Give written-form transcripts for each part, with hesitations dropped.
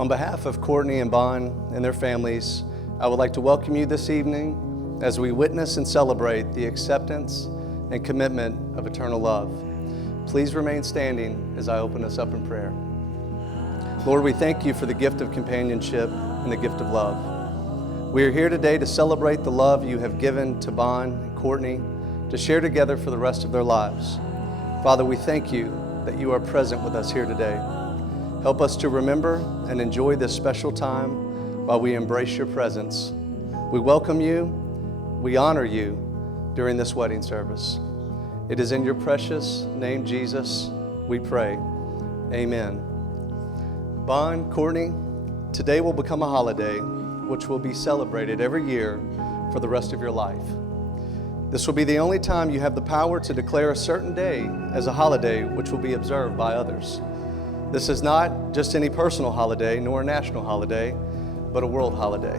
On behalf of Courtney and Bonn and their families, I would like to welcome you this evening as we witness and celebrate the acceptance and commitment of eternal love. Please remain standing as I open us up in prayer. Lord, we thank you for the gift of companionship and the gift of love. We are here today to celebrate the love you have given to Bonn and Courtney to share together for the rest of their lives. Father, we thank you that you are present with us here today. Help us to remember and enjoy this special time while we embrace your presence. We welcome you, we honor you during this wedding service. It is in your precious name, Jesus, we pray. Amen. Bonn, Courtney, today will become a holiday which will be celebrated every year for the rest of your life. This will be the only time you have the power to declare a certain day as a holiday which will be observed by others. This is not just any personal holiday nor a national holiday, but a world holiday.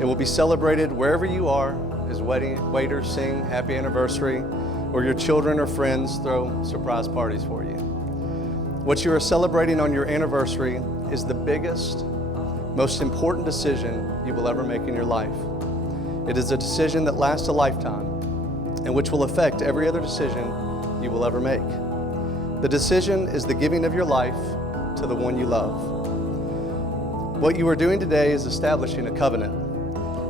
It will be celebrated wherever you are as waiters sing happy anniversary, or your children or friends throw surprise parties for you. What you are celebrating on your anniversary is the biggest, most important decision you will ever make in your life. It is a decision that lasts a lifetime and which will affect every other decision you will ever make. The decision is the giving of your life to the one you love. What you are doing today is establishing a covenant.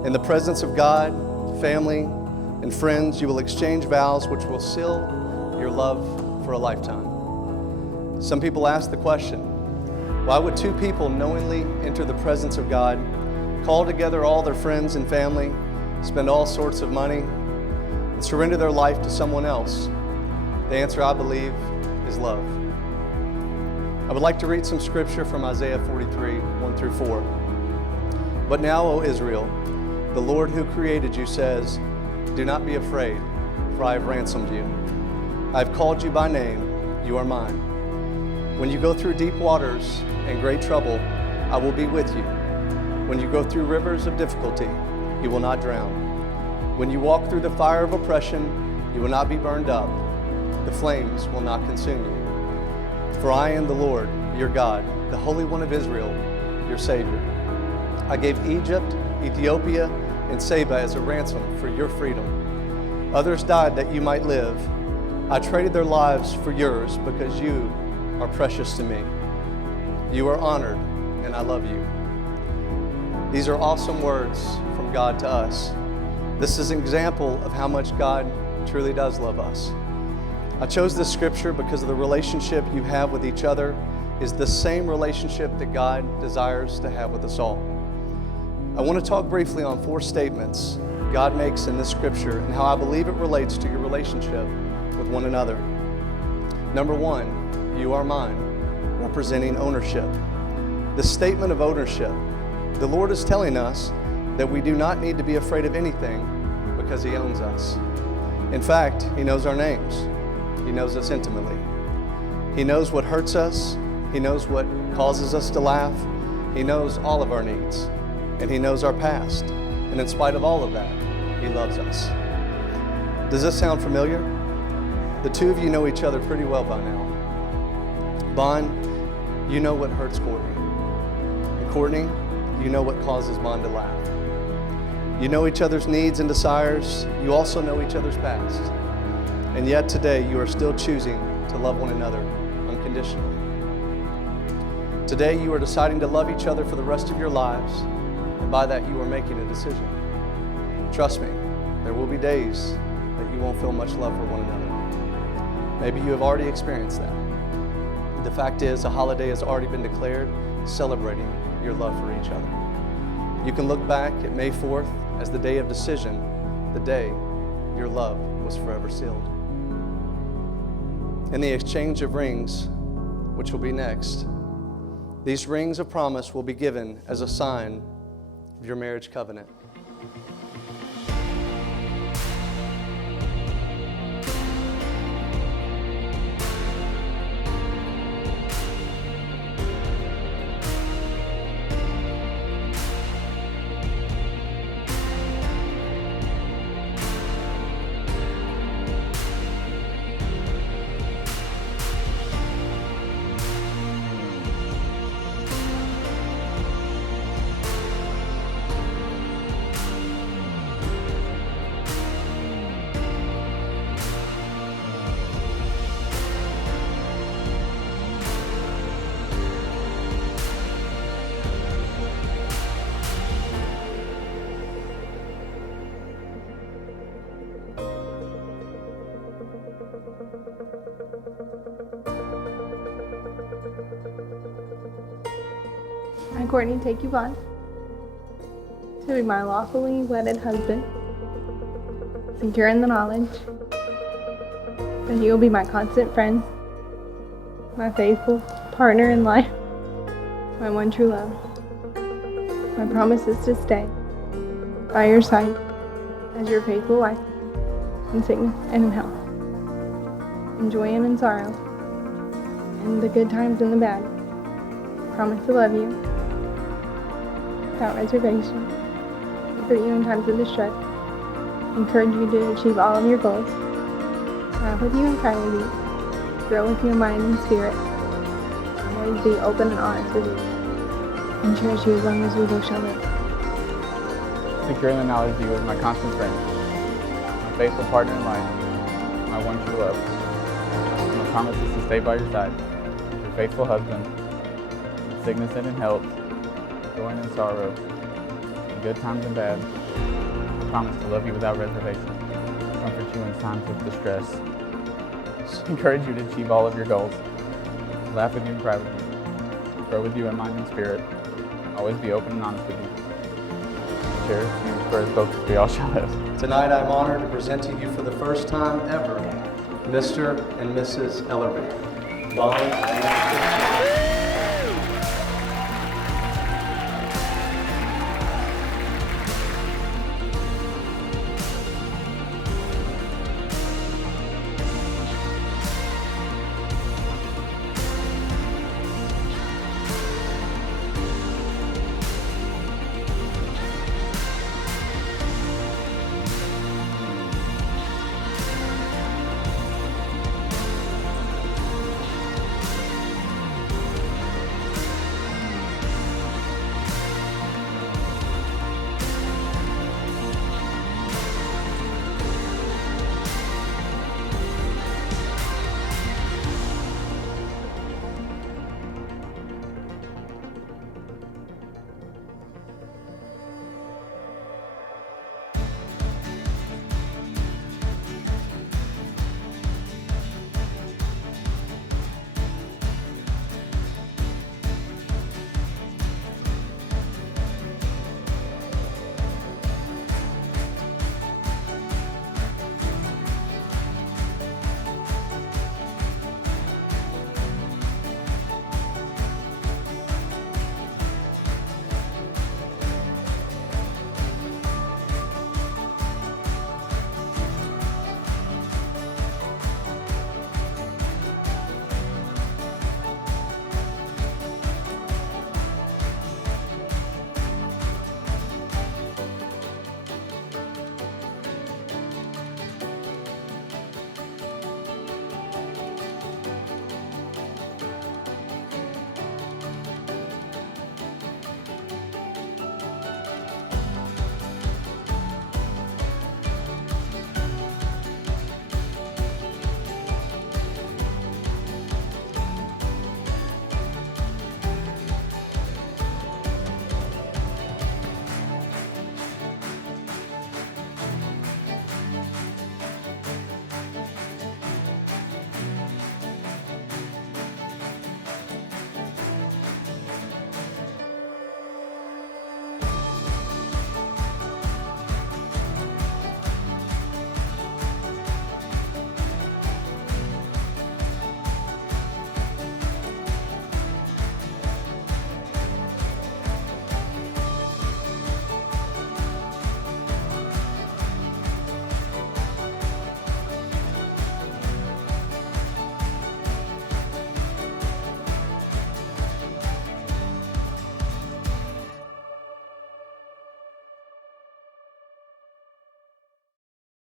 In the presence of God, family, and friends, you will exchange vows which will seal your love for a lifetime. Some people ask the question, why would two people knowingly enter the presence of God, call together all their friends and family, spend all sorts of money, and surrender their life to someone else? The answer, I believe, is love. I would like to read some scripture from Isaiah 43, 1 through 4. But now, O Israel, the Lord who created you says, do not be afraid, for I have ransomed you. I have called you by name, you are mine. When you go through deep waters and great trouble, I will be with you. When you go through rivers of difficulty, you will not drown. When you walk through the fire of oppression, you will not be burned up. The flames will not consume you. For I am the Lord, your God, the Holy One of Israel, your Savior. I gave Egypt, Ethiopia, and Seba as a ransom for your freedom. Others died that you might live. I traded their lives for yours because you are precious to me. You are honored, and I love you. These are awesome words from God to us. This is an example of how much God truly does love us. I chose this scripture because of the relationship you have with each other is the same relationship that God desires to have with us all. I want to talk briefly on 4 statements God makes in this scripture and how I believe it relates to your relationship with one another. Number 1, you are mine, representing ownership. The statement of ownership. The Lord is telling us that we do not need to be afraid of anything because He owns us. In fact, He knows our names. He knows us intimately. He knows what hurts us. He knows what causes us to laugh. He knows all of our needs. And He knows our past. And in spite of all of that, He loves us. Does this sound familiar? The two of you know each other pretty well by now. Bonn, you know what hurts Courtney. And Courtney, you know what causes Bonn to laugh. You know each other's needs and desires. You also know each other's past. And yet today you are still choosing to love one another unconditionally. Today you are deciding to love each other for the rest of your lives, and by that you are making a decision. Trust me, there will be days that you won't feel much love for one another. Maybe you have already experienced that. The fact is, a holiday has already been declared celebrating your love for each other. You can look back at May 4th as the day of decision, the day your love was forever sealed. In the exchange of rings, which will be next, these rings of promise will be given as a sign of your marriage covenant. I, Courtney, take you Bonn to be my lawfully wedded husband, secure in the knowledge that he will be my constant friend, my faithful partner in life, my one true love. My promise is to stay by your side as your faithful wife in sickness and in health, in joy and in sorrow, in the good times and the bad. I promise to love you without reservation, comfort you in times of distress, encourage you to achieve all of your goals, laugh with you and cry with you, grow with you in mind and spirit, always be open and honest with you, and cherish you as long as we both shall live. Secure in the knowledge of you as my constant friend, my faithful partner in life, my one true love. My promise is to stay by your side, your faithful husband, in sickness and in health, joy and in sorrow, in good times and bad. I promise to love you without reservation, comfort you in times of distress, encourage you to achieve all of your goals, laugh with you and cry with you, grow with you in mind and spirit, always be open and honest with you. Cherish you for as both as we all shall live. Tonight, I'm honored to present to you for the first time ever, Mr. and Mrs. Ellerbee. Bonn.